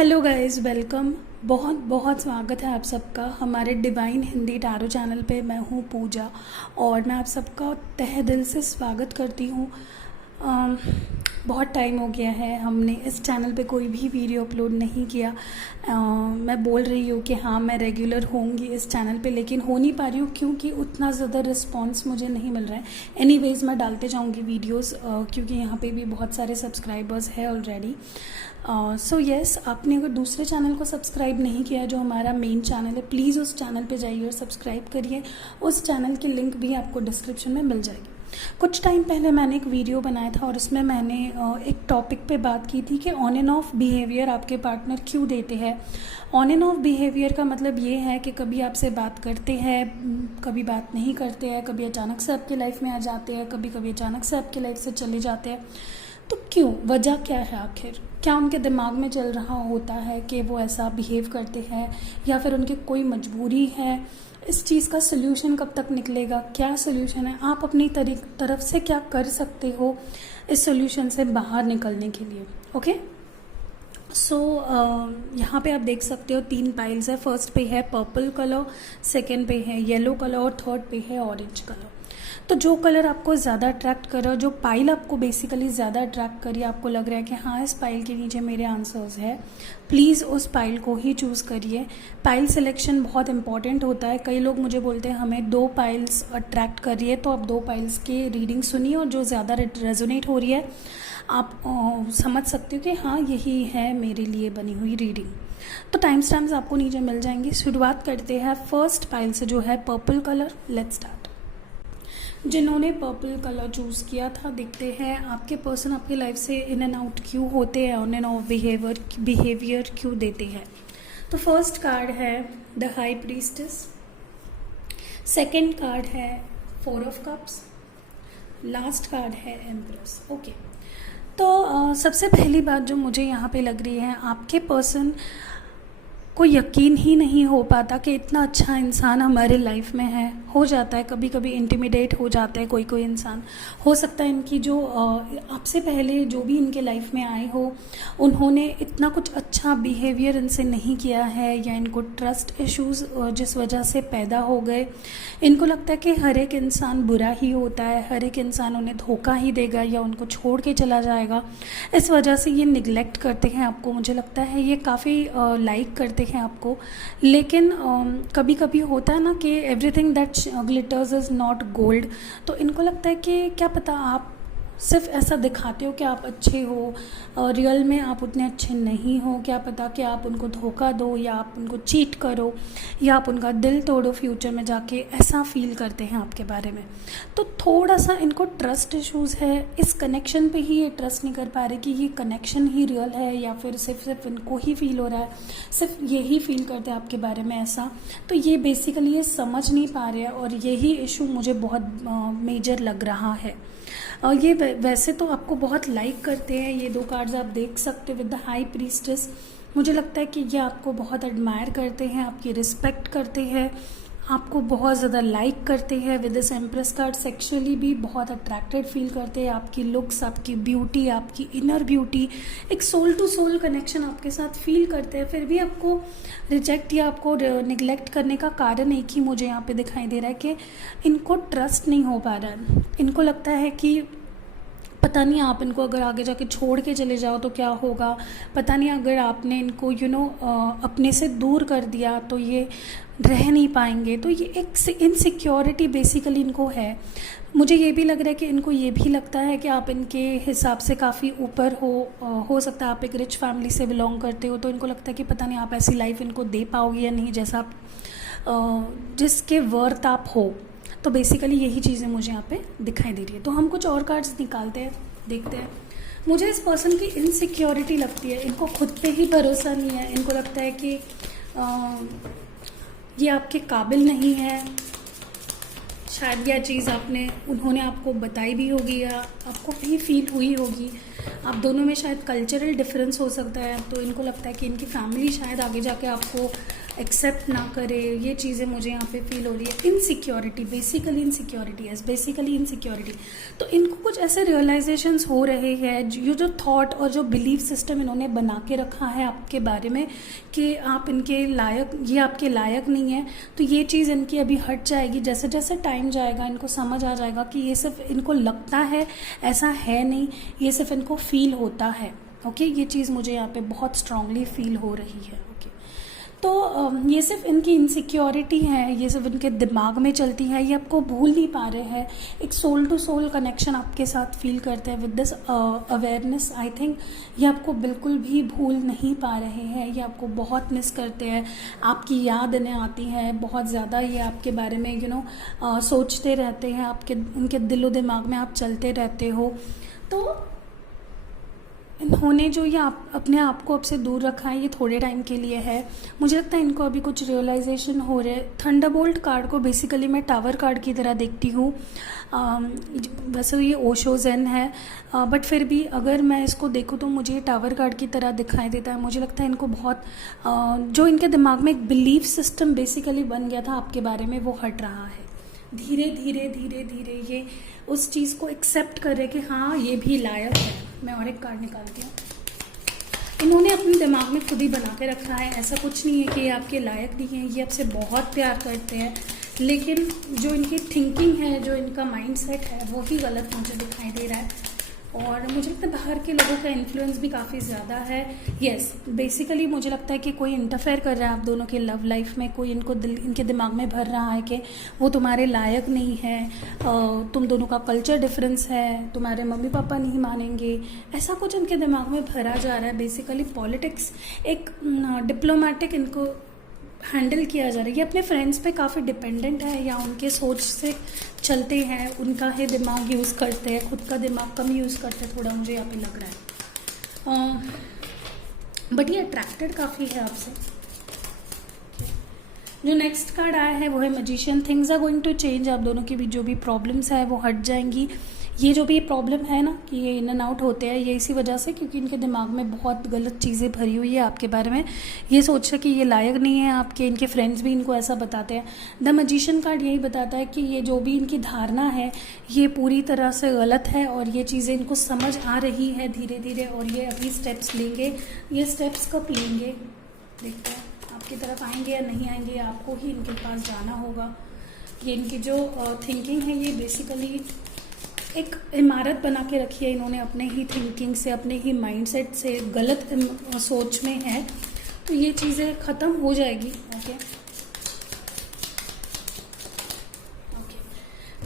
Hello guys, welcome. बहुत बहुत स्वागत है आप सबका हमारे डिवाइन हिंदी टैरो चैनल पे। मैं हूँ पूजा और मैं आप सबका तहे दिल से स्वागत करती हूँ। बहुत टाइम हो गया है, हमने इस चैनल पे कोई भी वीडियो अपलोड नहीं किया। मैं बोल रही हूँ कि हाँ, मैं रेगुलर होंगी इस चैनल पे, लेकिन हो नहीं पा रही हूँ क्योंकि उतना ज़्यादा रिस्पांस मुझे नहीं मिल रहा है। एनीवेज़ मैं डालते जाऊँगी वीडियोस क्योंकि यहाँ पे भी बहुत सारे सब्सक्राइबर्स हैं ऑलरेडी। सो येस, आपने अगर दूसरे चैनल को सब्सक्राइब नहीं किया जो हमारा मेन चैनल है, प्लीज़ उस चैनल पे जाइए और सब्सक्राइब करिए। उस चैनल की लिंक भी आपको डिस्क्रिप्शन में मिल जाएगी। कुछ टाइम पहले मैंने एक वीडियो बनाया था और उसमें मैंने एक टॉपिक पे बात की थी कि ऑन एंड ऑफ बिहेवियर आपके पार्टनर क्यों देते हैं। ऑन एंड ऑफ बिहेवियर का मतलब ये है कि कभी आपसे बात करते हैं, कभी बात नहीं करते हैं, कभी अचानक से आपकी लाइफ में आ जाते हैं, कभी कभी अचानक से आपकी लाइफ से चले जाते हैं। तो क्यों, वजह क्या है आखिर? क्या उनके दिमाग में चल रहा होता है कि वो ऐसा बिहेव करते हैं, या फिर उनकी कोई मजबूरी है? इस चीज़ का सल्यूशन कब तक निकलेगा? क्या सल्यूशन है? आप अपनी तरफ से क्या कर सकते हो इस सल्यूशन से बाहर निकलने के लिए? ओके, सो यहाँ पे आप देख सकते हो 3 पाइल्स है। फर्स्ट पे है पर्पल कलर, सेकेंड पे है येलो कलर और थर्ड पे है ऑरेंज कलर। तो जो कलर आपको ज़्यादा अट्रैक्ट कर रहा है, जो पाइल आपको बेसिकली ज़्यादा अट्रैक्ट करिए, आपको लग रहा है कि हाँ, इस पाइल के नीचे मेरे आंसर्स है, प्लीज़ उस पाइल को ही चूज़ करिए। पाइल सिलेक्शन बहुत इंपॉर्टेंट होता है। कई लोग मुझे बोलते हैं हमें 2 पाइल्स अट्रैक्ट करिए, तो आप 2 पाइल्स की रीडिंग सुनिए और जो ज़्यादा रेजोनेट हो रही है आप समझ सकते हो कि हाँ, यही है मेरे लिए बनी हुई रीडिंग। तो टाइम स्टैम्प्स आपको नीचे मिल जाएंगी। शुरुआत करते हैं फर्स्ट पाइल से जो है पर्पल कलर। Let's start. जिन्होंने पर्पल कलर चूज़ किया था, देखते हैं आपके पर्सन आपकी लाइफ से इन एंड आउट क्यों होते हैं, ऑन एंड ऑफ बिहेवियर क्यों देते हैं। तो फर्स्ट कार्ड है the high priestess, second card है 4 ऑफ कप्स, लास्ट कार्ड है एम्प्रेस। ओके, तो सबसे पहली बात जो मुझे यहाँ पे लग रही है, आपके पर्सन को यकीन ही नहीं हो पाता कि इतना अच्छा इंसान हमारे लाइफ में है। हो जाता है कभी कभी, इंटिमिडेट हो जाता है कोई इंसान। हो सकता है इनकी जो आपसे पहले जो भी इनके लाइफ में आए हो, उन्होंने इतना कुछ अच्छा बिहेवियर इनसे नहीं किया है, या इनको ट्रस्ट इश्यूज़ जिस वजह से पैदा हो गए। इनको लगता है कि हर एक इंसान बुरा ही होता है, हर एक इंसान उन्हें धोखा ही देगा या उनको छोड़ के चला जाएगा। इस वजह से ये निगलेक्ट करते हैं आपको। मुझे लगता है ये काफ़ी लाइक करते हैं आपको, लेकिन कभी कभी होता है ना कि everything that glitters is not gold. तो इनको लगता है कि क्या पता आप सिर्फ ऐसा दिखाते हो कि आप अच्छे हो, और रियल में आप उतने अच्छे नहीं हो। क्या पता कि आप उनको धोखा दो, या आप उनको चीट करो, या आप उनका दिल तोड़ो फ्यूचर में जाके। ऐसा फील करते हैं आपके बारे में। तो थोड़ा सा इनको ट्रस्ट इश्यूज़ है। इस कनेक्शन पे ही ये ट्रस्ट नहीं कर पा रहे कि ये कनेक्शन ही रियल है, या फिर सिर्फ इनको ही फील हो रहा है, सिर्फ यही फील करते हैं आपके बारे में ऐसा। तो ये बेसिकली ये समझ नहीं पा रहे हैं, और यही इशू मुझे बहुत मेजर लग रहा है। और ये वैसे तो आपको बहुत लाइक करते हैं। ये 2 कार्ड्स आप देख सकते हो विद द हाई प्रीस्टेस। मुझे लगता है कि ये आपको बहुत एडमायर करते हैं, आपकी रिस्पेक्ट करते हैं, आपको बहुत ज़्यादा लाइक करते हैं। With this empress card sexually भी बहुत अट्रैक्टेड फील करते हैं। आपकी लुक्स, आपकी ब्यूटी, आपकी इनर ब्यूटी, एक सोल टू सोल कनेक्शन आपके साथ फील करते हैं। फिर भी आपको रिजेक्ट या आपको निगलेक्ट करने का कारण एक ही मुझे यहाँ पे दिखाई दे रहा है कि इनको ट्रस्ट नहीं हो पा रहा है। इनको लगता है कि पता नहीं आप इनको अगर आगे जाके छोड़ के चले जाओ तो क्या होगा, पता नहीं अगर आपने इनको अपने से दूर कर दिया तो ये रह नहीं पाएंगे। तो ये एक इनसिक्योरिटी बेसिकली इनको है। मुझे ये भी लग रहा है कि इनको ये भी लगता है कि आप इनके हिसाब से काफ़ी ऊपर हो सकता है आप एक रिच फैमिली से बिलोंग करते हो, तो इनको लगता है कि पता नहीं आप ऐसी लाइफ इनको दे पाओगे या नहीं जैसा आप जिसके वर्थ आप हो। तो बेसिकली यही चीज़ें मुझे यहाँ पे दिखाई दे रही है। तो हम कुछ और कार्ड्स निकालते हैं, देखते हैं। मुझे इस पर्सन की इनसिक्योरिटी लगती है। इनको खुद पे ही भरोसा नहीं है। इनको लगता है कि ये आपके काबिल नहीं है। शायद यह चीज़ उन्होंने आपको बताई भी होगी, या आपको भी फील हुई होगी। आप दोनों में शायद कल्चरल डिफरेंस हो सकता है। तो इनको लगता है कि इनकी फैमिली शायद आगे जाके आपको एक्सेप्ट ना करे, ये चीज़ें मुझे यहाँ पे फील हो रही है। Insecurity, basically insecurity, yes basically insecurity. तो इनको कुछ ऐसे रियलाइजेशंस हो रहे हैं, ये जो थॉट और जो बिलीफ सिस्टम इन्होंने बना के रखा है आपके बारे में कि आप इनके लायक, ये आपके लायक नहीं है, तो ये चीज़ इनकी अभी हट जाएगी। जैसे जैसे टाइम जाएगा इनको समझ आ जाएगा कि ये सिर्फ इनको लगता है, ऐसा है नहीं, ये सिर्फ इनको फील होता है। ओके, ये चीज़ मुझे यहाँ पे बहुत स्ट्रांगली फील हो रही है। ओके, तो ये सिर्फ इनकी इनसिक्योरिटी है, ये सिर्फ इनके दिमाग में चलती है, ये आपको भूल नहीं पा रहे हैं। एक सोल टू सोल कनेक्शन आपके साथ फील करते हैं with this awareness. I think ये आपको बिल्कुल भी भूल नहीं पा रहे हैं, ये आपको बहुत मिस करते हैं, आपकी याद इन्हें आती है बहुत ज़्यादा, ये आपके बारे में सोचते रहते हैं, आपके इनके दिलो दिमाग में आप चलते रहते हो। तो इन्होंने जो ये अपने आप को आपसे दूर रखा है, ये थोड़े टाइम के लिए है। मुझे लगता है इनको अभी कुछ रियलाइजेशन हो रहे हैं। थंडरबोल्ट कार्ड को बेसिकली मैं टावर कार्ड की तरह देखती हूँ। वैसे ये ओशो ज़ेन है, बट फिर भी अगर मैं इसको देखूँ तो मुझे ये टावर कार्ड की तरह दिखाई देता है। मुझे लगता है इनको बहुत जो इनके दिमाग में एक बिलीफ सिस्टम बेसिकली बन गया था आपके बारे में, वो हट रहा है। धीरे धीरे धीरे धीरे ये उस चीज़ को एक्सेप्ट कर रहे कि हाँ ये भी लायक है। मैं और एक कार्ड निकालती हूँ। इन्होंने अपने दिमाग में खुद ही बना के रखा है, ऐसा कुछ नहीं है कि ये आपके लायक नहीं है, ये आपसे बहुत प्यार करते हैं, लेकिन जो इनकी थिंकिंग है, जो इनका माइंडसेट है, वो ही गलत मुझे दिखाई दे रहा है। और मुझे लगता है बाहर के लोगों का इन्फ्लुएंस भी काफ़ी ज़्यादा है। यस, बेसिकली मुझे लगता है कि कोई इंटरफेयर कर रहा है आप दोनों के लव लाइफ में, कोई इनके दिमाग में भर रहा है कि वो तुम्हारे लायक नहीं है, तुम दोनों का कल्चर डिफरेंस है, तुम्हारे मम्मी पापा नहीं मानेंगे, ऐसा कुछ इनके दिमाग में भरा जा रहा है। बेसिकली पॉलिटिक्स एक डिप्लोमेटिक इनको हैंडल किया जा रहा है। ये अपने फ्रेंड्स पे काफ़ी डिपेंडेंट है या उनके सोच से चलते हैं, उनका ही दिमाग यूज़ करते हैं, खुद का दिमाग कम यूज़ करते हैं, थोड़ा मुझे यहाँ पे लग रहा है। बट ये अट्रैक्टेड काफ़ी है आपसे। जो नेक्स्ट कार्ड आया है वो है magician. Things are going to change. आप दोनों की भी जो भी प्रॉब्लम्स है वो हट जाएंगी। ये जो भी प्रॉब्लम है ना कि ये इन एंड आउट होते हैं, ये इसी वजह से क्योंकि इनके दिमाग में बहुत गलत चीज़ें भरी हुई है आपके बारे में। ये सोच रहे कि ये लायक नहीं है आपके, इनके फ्रेंड्स भी इनको ऐसा बताते हैं। द मैजिशियन कार्ड यही बताता है कि ये जो भी इनकी धारणा है ये पूरी तरह से गलत है और ये चीज़ें इनको समझ आ रही है धीरे धीरे, और ये अभी स्टेप्स लेंगे। ये स्टेप्स कब लेंगे देखते हैं, आपकी तरफ आएंगे या नहीं आएंगे, आपको ही इनके पास जाना होगा। ये इनकी जो थिंकिंग है ये बेसिकली एक इमारत बना के रखी है इन्होंने अपने ही थिंकिंग से, अपने ही माइंडसेट से, गलत सोच में है, तो ये चीज़ें ख़त्म हो जाएगी। Okay,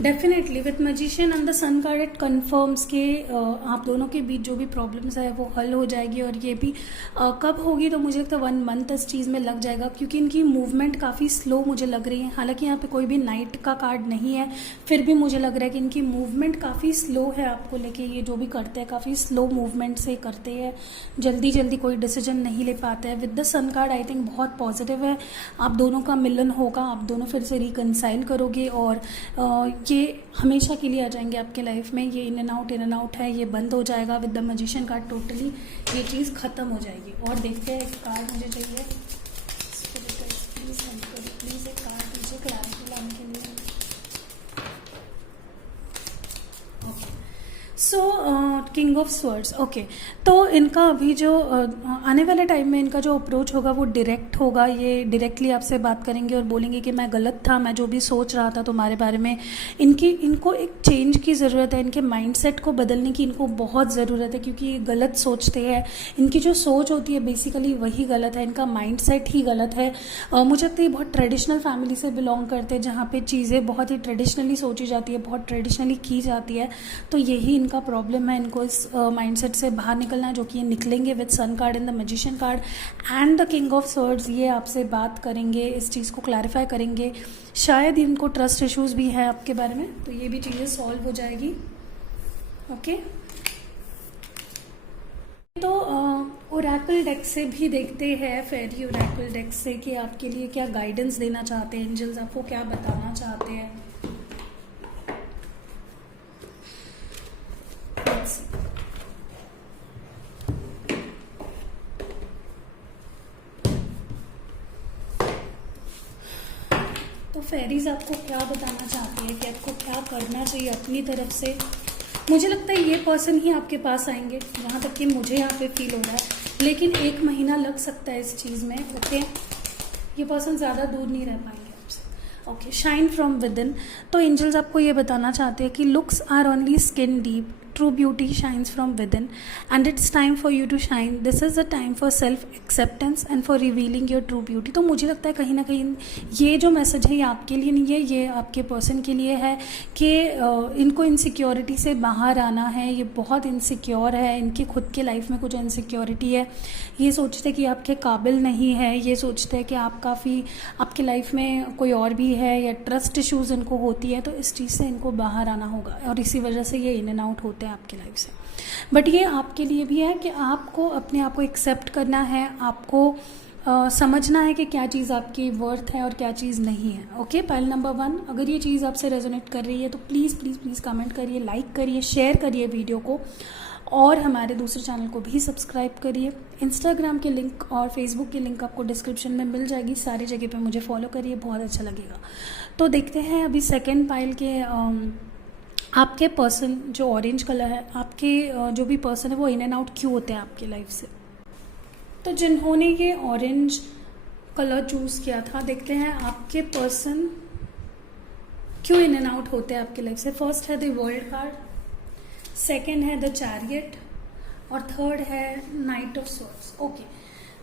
definitely with magician and the sun card it confirms के आप दोनों के बीच जो भी प्रॉब्लम्स है वो हल हो जाएगी। और ये भी कब होगी तो मुझे लगता है 1 मंथ इस चीज़ में लग जाएगा, क्योंकि इनकी मूवमेंट काफ़ी स्लो मुझे लग रही है। हालांकि यहाँ पे कोई भी नाइट का कार्ड नहीं है, फिर भी मुझे लग रहा है कि इनकी मूवमेंट काफ़ी स्लो है आपको लेके। ये जो भी करते हैं काफ़ी स्लो मूवमेंट से करते हैं, जल्दी जल्दी कोई डिसीजन नहीं ले पाते हैं। With the sun card I think बहुत पॉजिटिव है, आप दोनों का मिलन होगा, आप दोनों फिर से रिकनसाइल करोगे और ये हमेशा के लिए आ जाएंगे आपके लाइफ में। ये इन एंड आउट है, ये बंद हो जाएगा। With the magician card totally ये चीज़ ख़त्म हो जाएगी। और देखते हैं, एक कार्ड मुझे चाहिए, प्लीज़ हेल्प करो, प्लीज़ एक कार्ड दीजिए क्लैरिटी लाने के लिए। Okay, so king of swords. Okay, तो इनका अभी जो आने वाले टाइम में इनका जो अप्रोच होगा वो डायरेक्ट होगा। ये डायरेक्टली आपसे बात करेंगे और बोलेंगे कि मैं गलत था, मैं जो भी सोच रहा था तुम्हारे बारे में। इनको एक चेंज की ज़रूरत है, इनके माइंडसेट को बदलने की इनको बहुत ज़रूरत है, क्योंकि ये गलत सोचते हैं। इनकी जो सोच होती है बेसिकली वही गलत है, इनका माइंडसेट ही गलत है। मुझे लगता है ये बहुत ट्रेडिशनल फैमिली से बिलोंग करते हैं, जहाँ पे चीज़ें बहुत ही ट्रेडिशनली सोची जाती है, बहुत ट्रेडिशनली की जाती है। तो यही इनका प्रॉब्लम है, इनको इस माइंडसेट से बाहर निकलना है, जो कि ये निकलेंगे with sun card and the magician card and the king of swords. ये आपसे बात करेंगे, इस चीज़ को क्लैरिफाई करेंगे। शायद इनको ट्रस्ट इश्यूज़ भी हैं आपके बारे में, तो ये भी चीज़ें सॉल्व हो जाएगी। ओके, तो ओरेकल डेक से भी देखते हैं, फेरी ओरेकल डेक से, कि आपके लिए क्या गाइडेंस देना चाहते हैं एंजल्स, आपको क्या बताना चाहते हैं। फेरीज आपको क्या बताना चाहती है कि आपको क्या करना चाहिए अपनी तरफ से। मुझे लगता है ये पर्सन ही आपके पास आएंगे, जहाँ तक कि मुझे यहाँ पे फील हो रहा है, लेकिन 1 महीना लग सकता है इस चीज़ में। ओके, ये पर्सन ज़्यादा दूर नहीं रह पाएंगे आपसे। Okay, shine from within. तो एंजल्स आपको ये बताना चाहते हैं कि looks are only skin deep, true beauty shines from within and it's time for you to shine. This is the time for self acceptance and for revealing your true beauty. तो मुझे लगता है कहीं ना कहीं ये जो मैसेज है ये आपके लिए नहीं है, ये आपके पर्सन के लिए है कि इनको इनसिक्योरिटी से बाहर आना है। ये बहुत इनसिक्योर है, इनकी खुद के लाइफ में कुछ इनसिक्योरिटी है। ये सोचते हैं कि आपके काबिल नहीं है, ये सोचते हैं कि आप काफ़ी आपकी लाइफ में कोई और भी है, या ट्रस्ट इश्यूज़ इनको होती है। तो इस चीज़ से इनको बाहर आना होगा और इसी वजह से ये इन एंड आउट होते हैं आपकी लाइफ से। बट ये आपके लिए भी है कि आपको अपने आप को एक्सेप्ट करना है, आपको समझना है कि क्या चीज़ आपकी वर्थ है और क्या चीज़ नहीं है। ओके, पहल नंबर 1, अगर ये चीज़ आपसे रेजोनेट कर रही है तो प्लीज़ प्लीज़ प्लीज़ कमेंट करिए, लाइक करिए, शेयर करिए वीडियो को, और हमारे दूसरे चैनल को भी सब्सक्राइब करिए। इंस्टाग्राम के लिंक और फेसबुक की लिंक आपको डिस्क्रिप्शन में मिल जाएगी, सारी जगह पे मुझे फॉलो करिए, बहुत अच्छा लगेगा। तो देखते हैं अभी सेकेंड पाइल के आपके पर्सन जो ऑरेंज कलर है, आपके जो भी पर्सन है वो इन एंड आउट क्यों होते हैं आपकी लाइफ से। तो जिन्होंने ये ऑरेंज कलर चूज़ किया था, देखते हैं आपके पर्सन क्यों इन एंड आउट होते हैं आपकी लाइफ से। फर्स्ट है द वर्ल्ड कार्ड, सेकेंड है द चैरियट, और थर्ड है नाइट ऑफ स्वॉर्ड्स। ओके,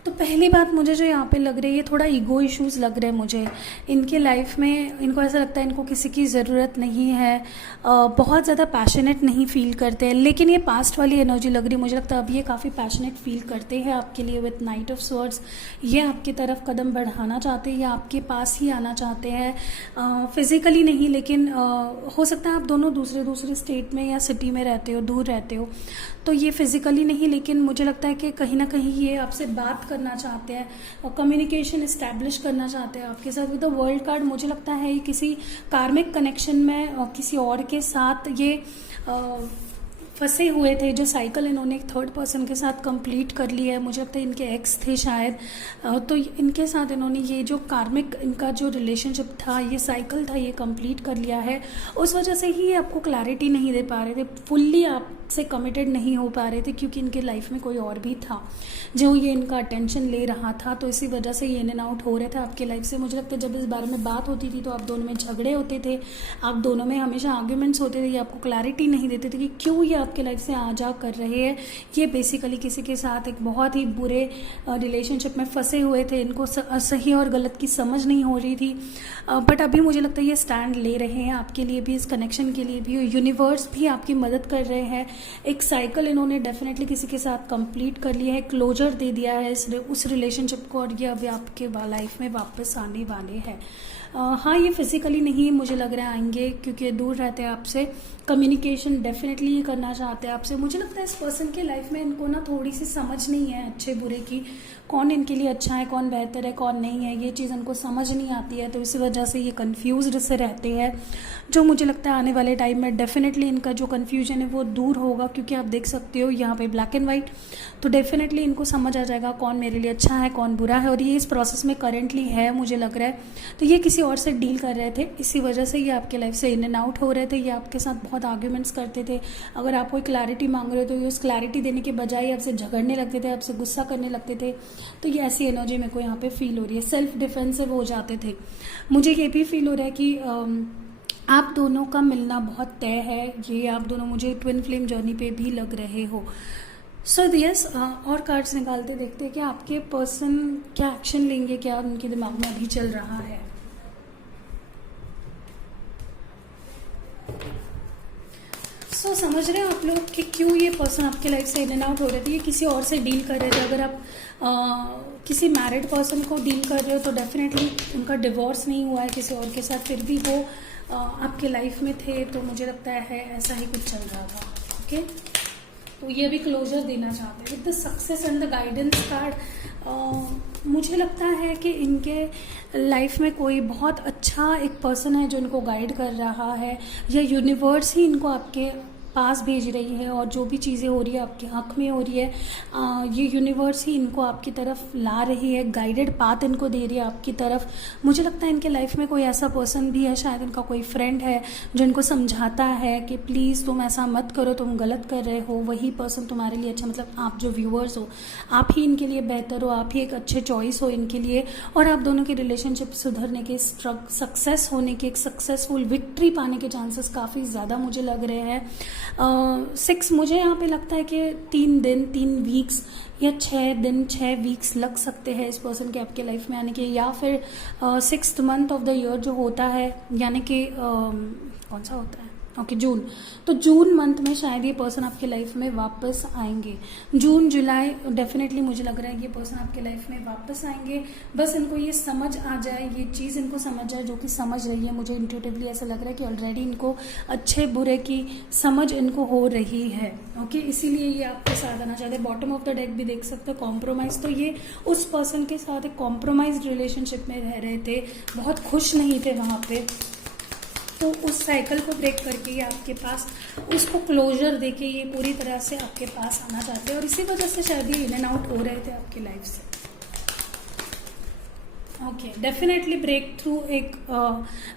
तो पहली बात मुझे जो यहाँ पे लग रही है, थोड़ा ईगो इश्यूज़ लग रहे हैं मुझे इनके लाइफ में। इनको ऐसा लगता है इनको किसी की ज़रूरत नहीं है, बहुत ज़्यादा पैशनेट नहीं फील करते हैं। लेकिन ये पास्ट वाली एनर्जी लग रही है, मुझे लगता है अब ये काफ़ी पैशनेट फील करते हैं आपके लिए विथ नाइट ऑफ स्वॉर्ड्स। ये आपकी तरफ कदम बढ़ाना चाहते हैं, या आपके पास ही आना चाहते हैं, फिज़िकली नहीं, लेकिन हो सकता है आप दोनों दूसरे स्टेट में या सिटी में रहते हो, दूर रहते हो, तो ये फिज़िकली नहीं, लेकिन मुझे लगता है कि कहीं ना कहीं ये आपसे बात करना चाहते हैं और कम्युनिकेशन इस्टेब्लिश करना चाहते हैं आपके साथ। विद द वर्ल्ड कार्ड मुझे लगता है किसी कार्मिक कनेक्शन में और किसी और के साथ ये फंसे हुए थे, जो साइकिल इन्होंने एक थर्ड पर्सन के साथ कंप्लीट कर लिया है। मुझे लगता है इनके एक्स थे शायद, तो इनके साथ इन्होंने ये जो कार्मिक इनका जो रिलेशनशिप था, ये साइकिल था, ये कंप्लीट कर लिया है। उस वजह से ही ये आपको क्लैरिटी नहीं दे पा रहे थे, फुल्ली आपसे कमिटेड नहीं हो पा रहे थे, क्योंकि इनके लाइफ में कोई और भी था जो ये इनका अटेंशन ले रहा था। तो इसी वजह से ये इन एंड आउट हो रहे थे आपके लाइफ से। मुझे लगता है जब इस बारे में बात होती थी तो आप दोनों में झगड़े होते थे, आप दोनों में हमेशा आर्ग्यूमेंट्स होते थे, ये आपको क्लैरिटी नहीं देते थे कि क्यों ये आपके लाइफ से आ जा कर रहे हैं। ये बेसिकली किसी के साथ एक बहुत ही बुरे रिलेशनशिप में फंसे हुए थे, इनको सही और गलत की समझ नहीं हो रही थी। बट अभी मुझे लगता है ये स्टैंड ले रहे हैं आपके लिए भी, इस कनेक्शन के लिए भी। यूनिवर्स भी आपकी मदद कर रहे हैं। एक साइकिल इन्होंने डेफिनेटली किसी के साथ कंप्लीट कर लिया है, क्लोजर दे दिया है उस रिलेशनशिप को, और ये अभी आपके लाइफ में वापस आने वाले हैं। हाँ, ये फिजिकली नहीं मुझे लग रहा है आएंगे, क्योंकि दूर रहते हैं आपसे। कम्युनिकेशन डेफिनेटली ये करना चाहते हैं आपसे। मुझे लगता है इस पर्सन के लाइफ में इनको ना थोड़ी सी समझ नहीं है अच्छे बुरे की, कौन इनके लिए अच्छा है, कौन बेहतर है, कौन नहीं है, ये चीज़ इनको समझ नहीं आती है। तो इसी वजह से ये कन्फ्यूज्ड से रहते हैं, जो मुझे लगता है आने वाले टाइम में डेफिनेटली इनका जो कन्फ्यूजन है वो दूर होगा, क्योंकि आप देख सकते हो यहाँ पे ब्लैक एंड वाइट। तो डेफिनेटली इनको समझ आ जाएगा कौन मेरे लिए अच्छा है, कौन बुरा है, और ये इस प्रोसेस में करेंटली है मुझे लग रहा है। तो ये किसी और से डील कर रहे थे, इसी वजह से ये आपके लाइफ से इन एंड आउट हो रहे थे। ये आपके साथ बहुत आर्ग्यूमेंट्स करते थे। अगर आप कोई क्लैरिटी मांग रहे हो तो ये उस क्लैरिटी देने के बजाय आपसे झगड़ने लगते थे, आपसे गुस्सा करने लगते थे। तो ये ऐसी एनर्जी मेरे को यहाँ पे फील हो रही है, सेल्फ डिफेंसिव हो जाते थे। मुझे ये भी फील हो रहा है कि आप दोनों का मिलना बहुत तय है। ये आप दोनों मुझे ट्विन फ्लेम जर्नी पे भी लग रहे हो। सो यस, और कार्ड्स निकालते देखते हैं कि आपके पर्सन क्या एक्शन लेंगे, क्या उनके दिमाग में अभी चल रहा है। समझ रहे हो आप लोग कि क्यों ये पर्सन आपके लाइफ से इन एंड आउट हो रहे थे। ये किसी और से डील कर रहे थे। अगर आप किसी मैरिड पर्सन को डील कर रहे हो तो डेफिनेटली उनका डिवोर्स नहीं हुआ है किसी और के साथ, फिर भी वो आपके लाइफ में थे। तो मुझे लगता है ऐसा ही कुछ चल रहा था। ओके, तो ये भी क्लोजर देना चाहते हैं with the success and the guidance card. मुझे लगता है कि इनके लाइफ में कोई बहुत अच्छा एक पर्सन है जो इनको गाइड कर रहा है, या यूनिवर्स ही इनको आपके पास भेज रही है, और जो भी चीज़ें हो रही है आपके हक में हो रही है, ये यूनिवर्स ही इनको आपकी तरफ ला रही है, गाइडेड पाथ इनको दे रही है आपकी तरफ। मुझे लगता है इनके लाइफ में कोई ऐसा पर्सन भी है, शायद इनका कोई फ्रेंड है जो इनको समझाता है कि प्लीज़ तुम ऐसा मत करो, तुम गलत कर रहे हो। वही पर्सन तुम्हारे लिए अच्छा, मतलब आप जो व्यूअर्स हो, आप ही इनके लिए बेहतर हो, आप ही एक अच्छे चॉइस हो इनके लिए, और आप दोनों की रिलेशनशिप सुधरने के, सक्सेस होने के, एक सक्सेसफुल विक्ट्री पाने के चांसेस काफ़ी ज़्यादा मुझे लग रहे हैं। 6 मुझे यहाँ पे लगता है कि 3 दिन 3 वीक्स या 6 दिन 6 वीक्स लग सकते हैं इस पर्सन के आपके लाइफ में आने के, या फिर 6th month of the year जो होता है, यानी कि कौन सा होता है, ओके जून, तो जून मंथ में शायद ये पर्सन आपके लाइफ में वापस आएंगे। जून जुलाई डेफिनेटली मुझे लग रहा है ये पर्सन आपके लाइफ में वापस आएंगे। बस इनको ये समझ आ जाए, ये चीज़ इनको समझ जाए जो कि समझ रही है। मुझे इंट्यूटिवली ऐसा लग रहा है कि ऑलरेडी इनको अच्छे बुरे की समझ इनको हो रही है, ओके, इसीलिए ये आपके साथ आना चाहते हैं। बॉटम ऑफ द डेक भी देख सकते हो, कॉम्प्रोमाइज़, तो ये उस पर्सन के साथ एक कॉम्प्रोमाइज रिलेशनशिप में रह रहे थे, बहुत खुश नहीं थे वहाँ पे, तो उस साइकिल को ब्रेक करके ये आपके पास उसको क्लोजर देके ये पूरी तरह से आपके पास आना चाहते हैं, और इसी वजह से शायद ये इन एंड आउट हो रहे थे आपकी लाइफ से। ओके, डेफिनेटली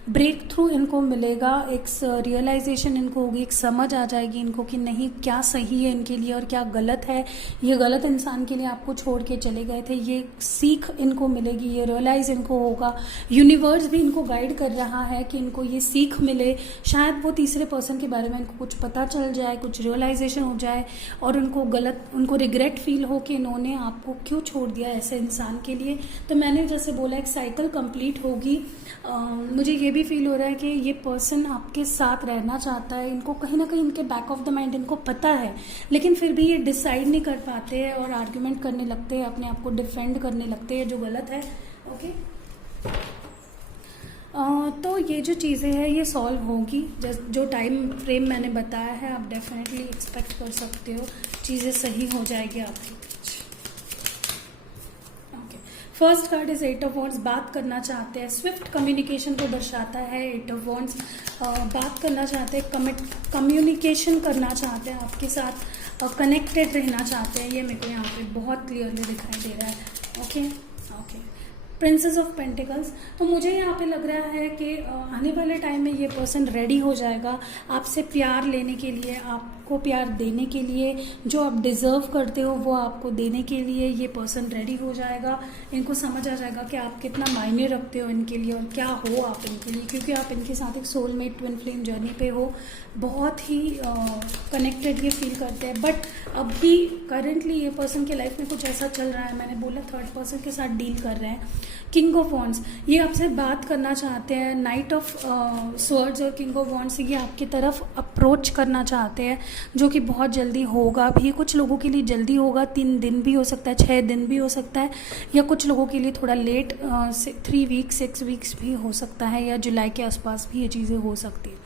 ब्रेक थ्रू इनको मिलेगा, एक रियलाइजेशन इनको होगी, एक समझ आ जाएगी इनको कि नहीं क्या सही है इनके लिए और क्या गलत है। ये गलत इंसान के लिए आपको छोड़ के चले गए थे, ये सीख इनको मिलेगी, ये रियलाइज इनको होगा। यूनिवर्स भी इनको गाइड कर रहा है कि इनको ये सीख मिले, शायद वो तीसरे पर्सन के बारे में इनको कुछ पता चल जाए, कुछ रियलाइजेशन हो जाए, और उनको रिग्रेट फील हो कि इन्होंने आपको क्यों छोड़ दिया ऐसे इंसान के लिए। तो मैंने जैसे बोला एक साइकिल कंप्लीट होगी। मुझे ये भी फील हो रहा है कि ये पर्सन आपके साथ रहना चाहता है, इनको कहीं ना कहीं इनके बैक ऑफ द माइंड इनको पता है, लेकिन फिर भी ये डिसाइड नहीं कर पाते हैं और आर्ग्यूमेंट करने लगते हैं, अपने आप को डिफेंड करने लगते हैं, जो गलत है, ओके। तो ये जो चीज़ें हैं ये सॉल्व होगी, जो टाइम फ्रेम मैंने बताया है आप डेफिनेटली एक्सपेक्ट कर सकते हो, चीज़ें सही हो जाएगी आपकी। First card is 8 of wands, बात करना चाहते हैं, स्विफ्ट कम्युनिकेशन को दर्शाता है 8 ऑफ वॉन्ड्स। बात करना चाहते हैं, कम्युनिकेशन करना चाहते हैं आपके साथ, कनेक्टेड रहना चाहते हैं, ये मेरे को यहाँ पे बहुत क्लियरली दिखाई दे रहा है, ओके। प्रिंसेस ऑफ पेंटिकल्स, तो मुझे यहाँ पे लग रहा है कि आने वाले टाइम में ये पर्सन रेडी हो जाएगा आपसे प्यार लेने के लिए, आपको प्यार देने के लिए, जो आप डिज़र्व करते हो वो आपको देने के लिए ये पर्सन रेडी हो जाएगा। इनको समझ आ जाएगा कि आप कितना मायने रखते हो इनके लिए और क्या हो आप इनके लिए, क्योंकि आप इनके साथ एक सोलमेट ट्विन फ्लेम जर्नी पे हो, बहुत ही कनेक्टेड ये फील करते हैं। बट अभी करंटली ये पर्सन के लाइफ में कुछ ऐसा चल रहा है, मैंने बोला थर्ड पर्सन के साथ डील कर रहे हैं। किंग ऑफ वॉन्ड्स, ये आपसे बात करना चाहते हैं, नाइट ऑफ स्वर्ड्स और किंग ऑफ वॉन्ड्स ये आपकी तरफ अप्रोच करना चाहते हैं, जो कि बहुत जल्दी होगा भी। कुछ लोगों के लिए जल्दी होगा, 3 दिन भी हो सकता है, 6 दिन भी हो सकता है, या कुछ लोगों के लिए थोड़ा लेट 3 वीक्स 6 वीक्स भी हो सकता है, या जुलाई के आसपास भी ये चीज़ें हो सकती है।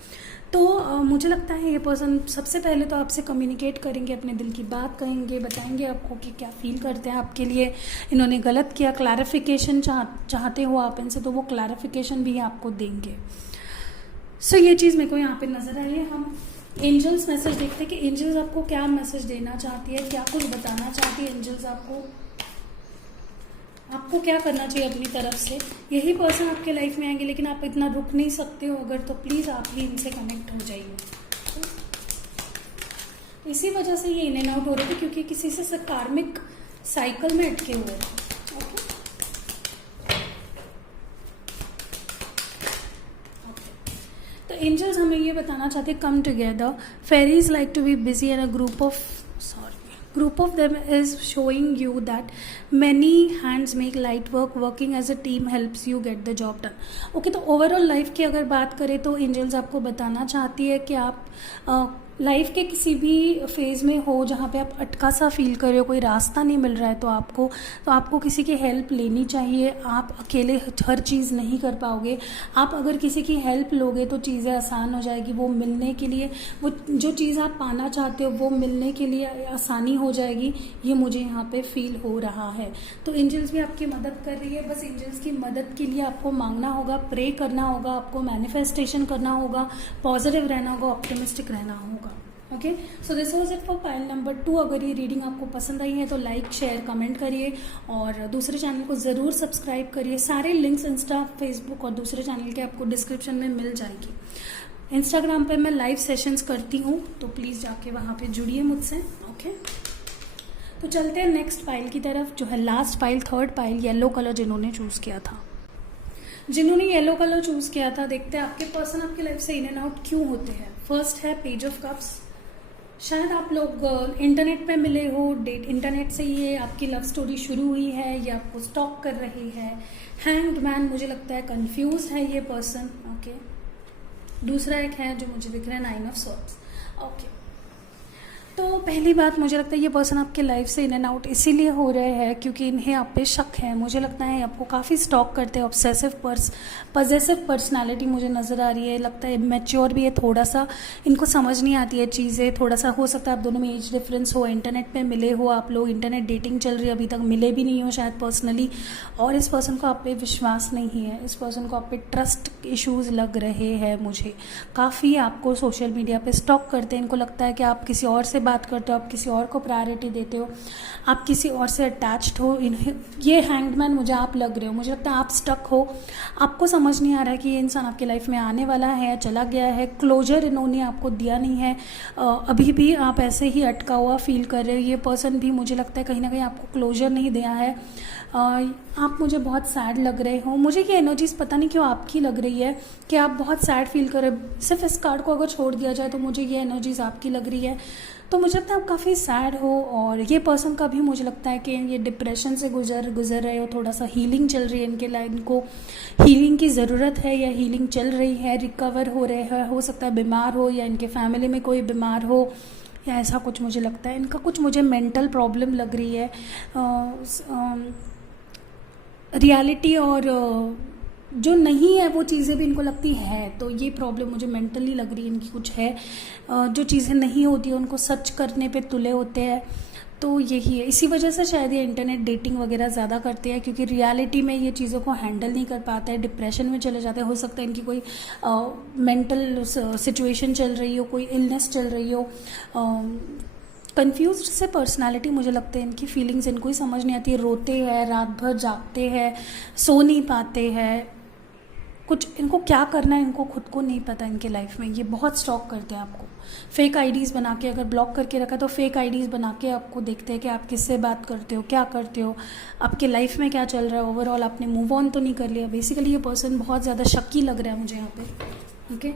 तो मुझे लगता है ये पर्सन सबसे पहले तो आपसे कम्युनिकेट करेंगे, अपने दिल की बात कहेंगे, बताएंगे आपको कि क्या फील करते हैं आपके लिए, इन्होंने गलत किया, क्लैरिफिकेशन चाहते हो आप इनसे, तो वो क्लैरिफिकेशन भी आपको देंगे। सो ये चीज़ मेरे को यहाँ पे नज़र आई है। हम एंजल्स मैसेज देखते हैं कि एंजल्स आपको क्या मैसेज देना चाहती है, क्या कुछ बताना चाहती है एंजल्स आपको क्या करना चाहिए अपनी तरफ से। यही पर्सन आपके लाइफ में आएंगे, लेकिन आप इतना रुक नहीं सकते हो अगर, तो प्लीज़ आप ही इनसे कनेक्ट हो जाइए। इसी वजह से ये इन एंड आउट हो रहे थे, क्योंकि किसी से कार्मिक साइकिल में अटके हुए हैं। तो एंजल्स हमें ये बताना चाहते हैं, come together, fairies like to be busy and a group of them is showing you that many hands make light work, working as a team helps you get the job done। Okay, तो overall life की अगर बात करें तो angels आपको बताना चाहती है कि आप लाइफ के किसी भी फेज़ में हो जहाँ पे आप अटका सा फील कर रहे हो, कोई रास्ता नहीं मिल रहा है, तो आपको किसी की हेल्प लेनी चाहिए। आप अकेले हर चीज़ नहीं कर पाओगे, आप अगर किसी की हेल्प लोगे तो चीज़ें आसान हो जाएगी, वो मिलने के लिए, वो जो चीज़ आप पाना चाहते हो वो मिलने के लिए आसानी हो जाएगी, ये मुझे यहाँ पे फील हो रहा है। तो एंजल्स भी आपकी मदद कर रही है, बस एंजल्स की मदद के लिए आपको मांगना होगा, प्रे करना होगा, आपको मैनिफेस्टेशन करना होगा, पॉजिटिव रहना होगा, ऑप्टिमिस्टिक रहना होगा। Okay, so this was it for pile number 2। अगर ये रीडिंग आपको पसंद आई है तो लाइक शेयर कमेंट करिए और दूसरे चैनल को ज़रूर सब्सक्राइब करिए। सारे लिंक्स इंस्टा फेसबुक और दूसरे चैनल के आपको डिस्क्रिप्शन में मिल जाएगी। इंस्टाग्राम पे मैं लाइव सेशंस करती हूँ, तो प्लीज़ जाके वहाँ पे जुड़िए मुझसे। ओके, तो चलते हैं नेक्स्ट पाइल की तरफ, जो है last pile, third pile, yellow colour जिन्होंने चूज़ किया था। जिन्होंने येलो कलर चूज़ किया था, देखते हैं आपके पर्सन आपकी लाइफ से इन एंड आउट क्यों होते हैं। फर्स्ट है पेज ऑफ कप्स। शायद आप लोग इंटरनेट पे मिले हो, इंटरनेट से ये आपकी लव स्टोरी शुरू हुई है, ये आपको स्टॉक कर रही है। हैंग्ड मैन, मुझे लगता है कंफ्यूज है ये पर्सन। ओके, दूसरा एक है जो मुझे दिख रहा है, 9 ऑफ सॉर्ड्स। ओके, तो पहली बात, मुझे लगता है ये पर्सन आपके लाइफ से इन एंड आउट इसीलिए हो रहे हैं क्योंकि इन्हें आप पे शक है। मुझे लगता है आपको काफ़ी स्टॉक करते हैं, ऑब्सेसिव पजेसिव पर्सनालिटी मुझे नज़र आ रही है। लगता है मैच्योर भी है थोड़ा सा, इनको समझ नहीं आती है चीज़ें। थोड़ा सा हो सकता है आप दोनों में एज डिफरेंस हो, इंटरनेट पे मिले हो आप लोग, इंटरनेट डेटिंग चल रही है, अभी तक मिले भी नहीं हो शायद पर्सनली, और इस पर्सन को आप पे विश्वास नहीं है, इस पर्सन को आप पे ट्रस्ट इश्यूज़ लग रहे हैं मुझे। काफ़ी आपको सोशल मीडिया पे स्टॉक करते हैं, इनको लगता है कि आप किसी और से बात करते हो, आप किसी और को प्रायोरिटी देते हो, आप किसी और से अटैच्ड हो। इन्हें ये हैंगमैन मुझे आप लग रहे हो, मुझे लगता है आप स्टक हो, आपको समझ नहीं आ रहा है कि ये इंसान आपके लाइफ में आने वाला है, चला गया है, क्लोजर इन्होंने आपको दिया नहीं है, अभी भी आप ऐसे ही अटका हुआ फील कर रहे हो। ये पर्सन भी मुझे लगता है कहीं ना कहीं आपको क्लोजर नहीं दिया है। आप मुझे बहुत सैड लग रहे हो, मुझे ये एनर्जीज पता नहीं क्यों आपकी लग रही है कि आप बहुत सैड फील कर रहे हो। सिर्फ इस कार्ड को अगर छोड़ दिया जाए तो मुझे ये एनर्जीज आपकी लग रही है, तो मुझे लगता है आप काफ़ी सैड हो। और ये पर्सन का भी मुझे लगता है कि ये डिप्रेशन से गुजर रहे हो, थोड़ा सा हीलिंग चल रही है इनके लाइफ, इनको हीलिंग की ज़रूरत है या हीलिंग चल रही है, रिकवर हो रहे हैं। हो सकता है बीमार हो या इनके फैमिली में कोई बीमार हो या ऐसा कुछ मुझे लगता है। इनका कुछ मुझे मेंटल प्रॉब्लम लग रही है, रियलिटी और जो नहीं है वो चीज़ें भी इनको लगती है। तो ये प्रॉब्लम मुझे मेंटली लग रही है इनकी कुछ है, जो चीज़ें नहीं होती उनको सच करने पे तुले होते हैं। तो यही है, इसी वजह से शायद ये इंटरनेट डेटिंग वगैरह ज़्यादा करते हैं क्योंकि रियलिटी में ये चीज़ों को हैंडल नहीं कर पाते हैं, डिप्रेशन में चले जाते हैं। हो सकता है इनकी कोई मेंटल सिचुएशन चल रही हो, कोई इलनेस चल रही हो। कंफ्यूज्ड से पर्सनालिटी मुझे लगता है, इनकी फीलिंग्स इनको ही समझ नहीं आती, रोते हैं, रात भर जागते हैं, सो नहीं पाते हैं, कुछ इनको क्या करना है इनको खुद को नहीं पता इनके लाइफ में। ये बहुत स्टॉक करते हैं आपको, फेक आईडीज़ बना के, अगर ब्लॉक करके रखा तो फेक आईडीज़ बना के आपको देखते हैं कि आप किससे बात करते हो, क्या करते हो, आपके लाइफ में क्या चल रहा है, ओवरऑल आपने मूव ऑन तो नहीं कर लिया। बेसिकली ये पर्सन बहुत ज़्यादा शक्की लग रहा है मुझे यहाँ पे। ओके,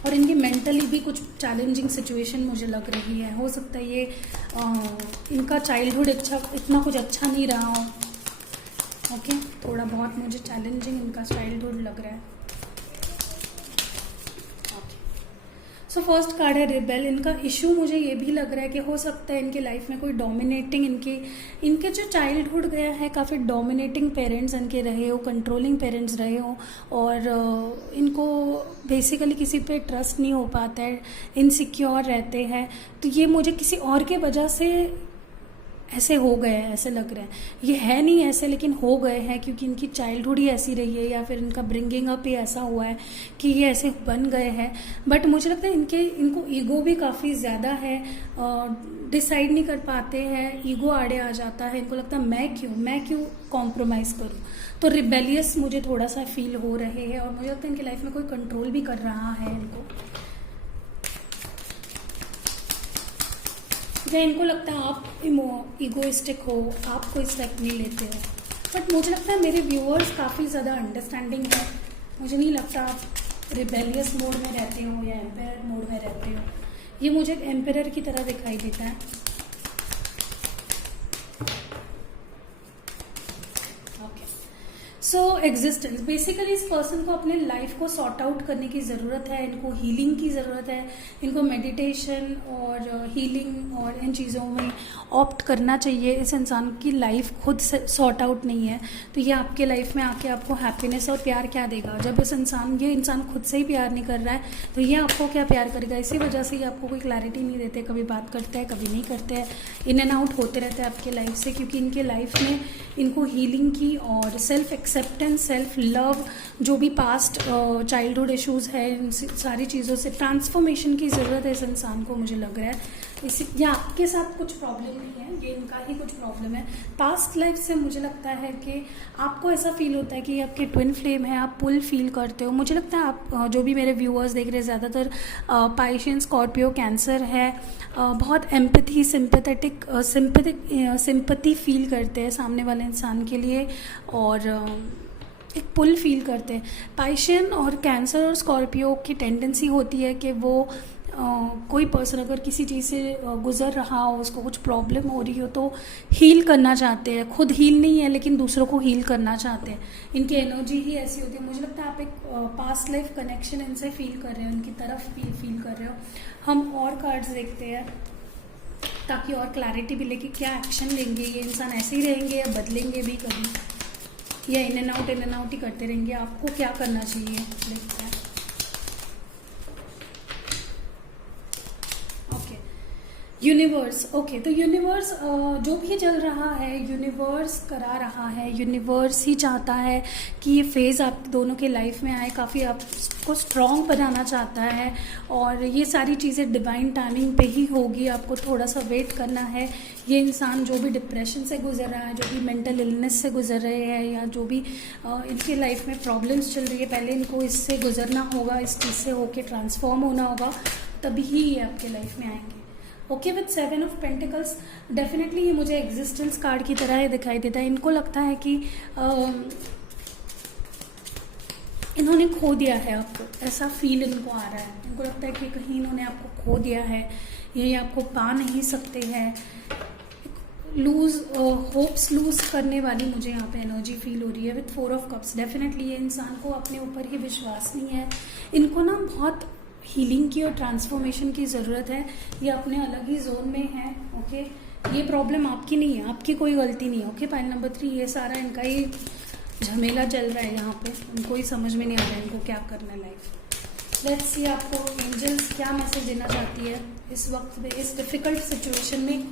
और इनकी मेंटली भी कुछ चैलेंजिंग सिचुएशन मुझे लग रही है। हो सकता है ये इनका चाइल्डहुड इतना कुछ अच्छा नहीं रहा हो। ओके, थोड़ा बहुत मुझे चैलेंजिंग इनका चाइल्डहुड लग रहा है। सो फर्स्ट कार्ड है रिबेल। इनका इशू मुझे ये भी लग रहा है कि हो सकता है इनके लाइफ में कोई डोमिनेटिंग, इनके जो चाइल्डहुड गया है काफ़ी डोमिनेटिंग पेरेंट्स इनके रहे हो, कंट्रोलिंग पेरेंट्स रहे हो, और इनको बेसिकली किसी पे ट्रस्ट नहीं हो पाता है, इनसिक्योर रहते हैं। तो ये मुझे किसी और के वजह से ऐसे हो गए हैं, ऐसे लग रहा है। ये है नहीं ऐसे, लेकिन हो गए हैं क्योंकि इनकी चाइल्डहुड ही ऐसी रही है या फिर इनका ब्रिंगिंग अप ही ऐसा हुआ है कि ये ऐसे बन गए हैं। बट मुझे लगता है इनको ईगो भी काफ़ी ज़्यादा है, डिसाइड नहीं कर पाते हैं, ईगो आड़े आ जाता है। इनको लगता है मैं क्यों कॉम्प्रोमाइज़ करूँ। तो रिबेलियस मुझे थोड़ा सा फील हो रहे हैं और मुझे लगता है इनकी लाइफ में कोई कंट्रोल भी कर रहा है इनको, या इनको लगता है आप ईगोइस्टिक हो, आप कोई स्टेप नहीं लेते हो। बट मुझे लगता है मेरे व्यूअर्स काफ़ी ज़्यादा अंडरस्टैंडिंग है, मुझे नहीं लगता आप रिबेलियस मोड में रहते हो या एम्पायर मोड में रहते हो। ये मुझे एम्पायर की तरह दिखाई देता है। सो एग्जिस्टेंस, बेसिकली इस पर्सन को अपने लाइफ को सॉर्ट आउट करने की ज़रूरत है, इनको हीलिंग की ज़रूरत है, इनको मेडिटेशन और हीलिंग और इन चीज़ों में ऑप्ट करना चाहिए। इस इंसान की लाइफ खुद से सॉर्ट आउट नहीं है, तो ये आपके लाइफ में आके आपको हैप्पीनेस और प्यार क्या देगा। जब ये इंसान खुद से ही प्यार नहीं कर रहा है तो ये आपको क्या प्यार करेगा। इसी वजह से ये आपको कोई क्लैरिटी नहीं देते, कभी बात करते हैं कभी नहीं करते हैं, इन एंड आउट होते रहते हैं आपके लाइफ से, क्योंकि इनके लाइफ में इनको हीलिंग की और सेल्फ एक्सेप्टेंस, सेल्फ लव, जो भी पास्ट चाइल्डहुड इश्यूज़ है, इन सारी चीज़ों से ट्रांसफॉर्मेशन की ज़रूरत है इस इंसान को, मुझे लग रहा है। इसी या आपके साथ कुछ प्रॉब्लम नहीं है, ये इनका ही कुछ प्रॉब्लम है। पास्ट लाइफ से मुझे लगता है कि आपको ऐसा फील होता है कि आपके ट्विन फ्लेम है, आप पुल फील करते हो। मुझे लगता है आप जो भी मेरे व्यूअर्स देख रहे हैं ज़्यादातर पाइशियन, स्कॉर्पियो, कैंसर है, बहुत एम्पैथी, सिंपैथी फील करते हैं सामने वाले इंसान के लिए, और एक पुल फील करते हैं। पाइशियन और कैंसर और स्कॉर्पियो की टेंडेंसी होती है कि वो कोई पर्सन अगर किसी चीज़ से गुजर रहा हो, उसको कुछ प्रॉब्लम हो रही हो, तो हील करना चाहते हैं। खुद हील नहीं है लेकिन दूसरों को हील करना चाहते हैं। इनकी एनर्जी ही ऐसी होती है। मुझे लगता है आप एक पास्ट लाइफ कनेक्शन इनसे फील कर रहे हो, इनकी तरफ फील कर रहे हो। हम और कार्ड्स देखते हैं ताकि और क्लैरिटी मिले कि क्या एक्शन लेंगे ये इंसान, ऐसे ही रहेंगे या बदलेंगे भी कभी, या इन एंड आउट ही करते रहेंगे। आपको क्या करना चाहिए देखते हैं। यूनिवर्स, ओके, तो यूनिवर्स जो भी चल रहा है, यूनिवर्स करा रहा है, यूनिवर्स ही चाहता है कि ये फेज़ आप दोनों के लाइफ में आए, काफ़ी आपको स्ट्रॉन्ग बनाना चाहता है, और ये सारी चीज़ें डिवाइन टाइमिंग पे ही होगी। आपको थोड़ा सा वेट करना है। ये इंसान जो भी डिप्रेशन से गुजर रहा है, जो भी मेंटल इलनेस से गुजर रहे हैं, या जो भी इनके लाइफ में प्रॉब्लम्स चल रही है, पहले इनको इससे गुजरना होगा, इस चीज़ से होके ट्रांसफॉर्म होना होगा, तभी ही ये आपके लाइफ में आएंगे। Okay, with 7 of pentacles, definitely ये मुझे एग्जिस्टेंस कार्ड की तरह ही दिखाई देता है। इनको लगता है कि इन्होंने खो दिया है आपको, ऐसा फील इनको आ रहा है। इनको लगता है कि कहीं इन्होंने आपको खो दिया है, ये आपको पा नहीं सकते हैं। होप्स लूज करने वाली मुझे यहाँ पे एनर्जी फील हो रही है। विद 4 ऑफ कप्स, डेफिनेटली ये इंसान को अपने ऊपर ही विश्वास नहीं है। इनको ना बहुत हीलिंग की और ट्रांसफॉर्मेशन की ज़रूरत है। ये अपने अलग ही जोन में है। ओके, ये प्रॉब्लम आपकी नहीं है, आपकी कोई गलती नहीं है। ओके, पाइल नंबर 3, ये सारा इनका ही झमेला चल रहा है यहाँ पे, उनको ही समझ में नहीं आ रहा है इनको क्या करना है लाइफ। लेट्स सी आपको एंजल्स क्या मैसेज देना चाहती है इस वक्त में, इस डिफिकल्ट सिचुएशन में।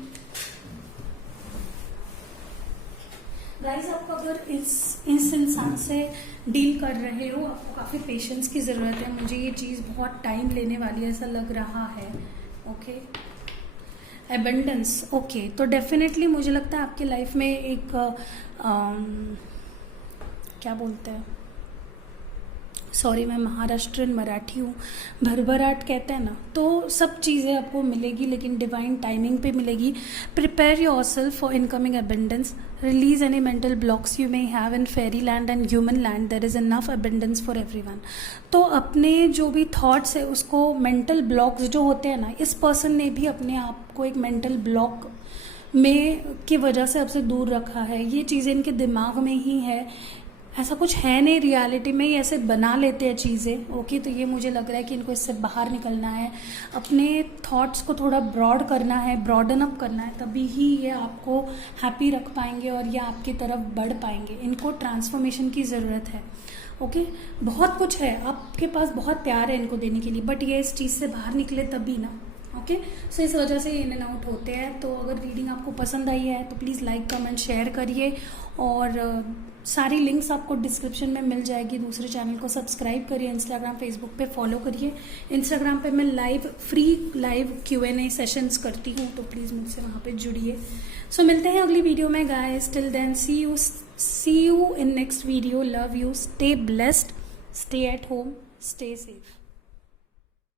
गाइस, आपको अगर इस इंसान से डील कर रहे हो, आपको काफ़ी पेशेंस की ज़रूरत है। मुझे ये चीज़ बहुत टाइम लेने वाली है, ऐसा लग रहा है। ओके, एबंडेंस, ओके, तो डेफिनेटली मुझे लगता है आपके लाइफ में एक क्या बोलते हैं, सॉरी मैं महाराष्ट्रियन मराठी हूँ, भरभराट कहते हैं ना, तो सब चीज़ें आपको मिलेगी लेकिन डिवाइन टाइमिंग पे मिलेगी। Prepare yourself for incoming abundance, release any mental blocks you may have in fairy land and human land, there is enough abundance for everyone. तो अपने जो भी थॉट्स है उसको, मेंटल ब्लॉक्स जो होते हैं ना, इस पर्सन ने भी अपने आप को एक मेंटल ब्लॉक में की वजह से आपसे दूर रखा है। ये चीज़ें इनके दिमाग में ही है, ऐसा कुछ है नहीं रियलिटी में, ये ऐसे बना लेते हैं चीज़ें। ओके, तो ये मुझे लग रहा है कि इनको इससे बाहर निकलना है, अपने थॉट्स को थोड़ा ब्रॉड करना है, ब्रॉडन अप करना है, तभी ही ये आपको हैप्पी रख पाएंगे और ये आपकी तरफ बढ़ पाएंगे। इनको ट्रांसफॉर्मेशन की ज़रूरत है। ओके, बहुत कुछ है आपके पास, बहुत प्यार है इनको देने के लिए, बट ये इस चीज़ से बाहर निकले तभी ना। ओके, सो इस वजह से इन एंड आउट होते हैं। तो अगर रीडिंग आपको पसंद आई है तो प्लीज़ लाइक, कमेंट, शेयर करिए, और सारी लिंक्स आपको डिस्क्रिप्शन में मिल जाएगी। दूसरे चैनल को सब्सक्राइब करिए, इंस्टाग्राम, फेसबुक पे फॉलो करिए। इंस्टाग्राम पे मैं फ्री लाइव Q&A सेशंस करती हूँ, तो प्लीज़ मुझसे वहाँ पे जुड़िए। सो मिलते हैं अगली वीडियो में guys, till then see you in next video. Love you, stay blessed, stay at home, stay safe.